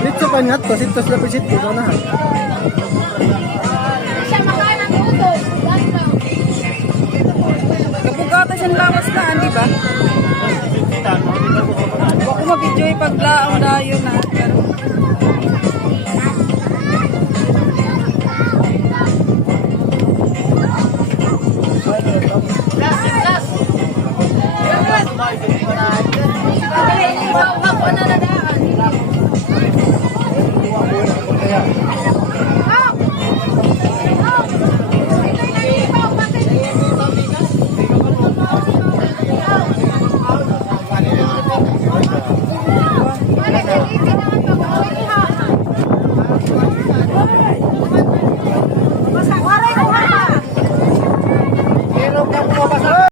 Dito pa nga to, sitos lapit sito na na. Siya makain ng tuto. Brand na. Kapugata siyang lawas na, di ba? Huwag ko mag-enjoy paglaang na. Pero Thank you.